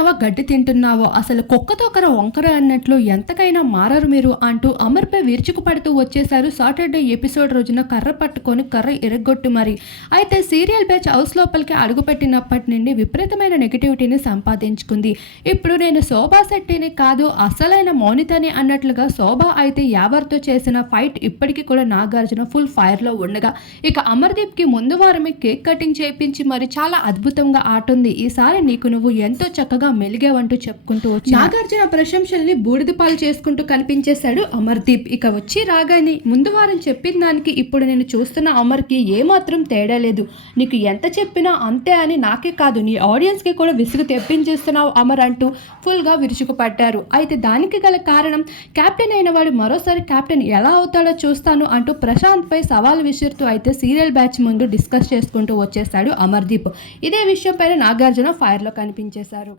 తింటున్నావా గడ్డి తింటున్నావో? అసలు కుక్కతో ఒకర వంకర అన్నట్లు ఎంతకైనా మారరు మీరు అంటూ అమర్పై విరుచుకు పడుతూ వచ్చేశారు సాటర్డే ఎపిసోడ్ రోజున కర్ర పట్టుకొని కర్ర ఎరగొట్టు మరి. అయితే సీరియల్ బ్యాచ్ హౌస్ లోపలికి అడుగుపెట్టినప్పటి నుండి విపరీతమైన నెగిటివిటీని సంపాదించుకుంది. ఇప్పుడు నేను శోభా శెట్టిని కాదు అసలైన మౌనితని అన్నట్లుగా శోభ అయితే యావర్తో చేసిన ఫైట్ ఇప్పటికీ కూడా నాగార్జున ఫుల్ ఫైర్లో ఉండగా ఇక అమర్దీప్కి ముందు వారమే కేక్ కటింగ్ చేయించి మరి చాలా అద్భుతంగా ఆటుంది ఈసారి నీకు నువ్వు ఎంతో చక్కగా మెలిగావంటూ చెప్పుకుంటూ వచ్చి నాగార్జున ప్రశంసల్ని బూడిదపాలు చేసుకుంటూ కనిపించేశాడు అమర్దీప్. ఇక వచ్చి రాగానే ముందు వారం చెప్పిన దానికి ఇప్పుడు నేను చూస్తున్న అమర్కి ఏమాత్రం తేడా లేదు. నీకు ఎంత చెప్పినా అంతే అని నాకే కాదు. నీ ఆడియన్స్కి కూడా విసుగు తెప్పించేస్తున్నావు అమర్ అంటూ ఫుల్గా విరుచుకుపడ్డారు అయితే దానికి గల కారణం కెప్టెన్ అయిన వాడు మరోసారి కెప్టెన్ ఎలా అవుతాడో చూస్తాను అంటూ ప్రశాంత్పై సవాల్ విసురుతూ అయితే సీరియల్ బ్యాచ్ ముందు డిస్కస్ చేసుకుంటూ వచ్చేశాడు అమర్దీప్. ఇదే విషయంపైన నాగార్జున ఫైర్లో కనిపించేశారు.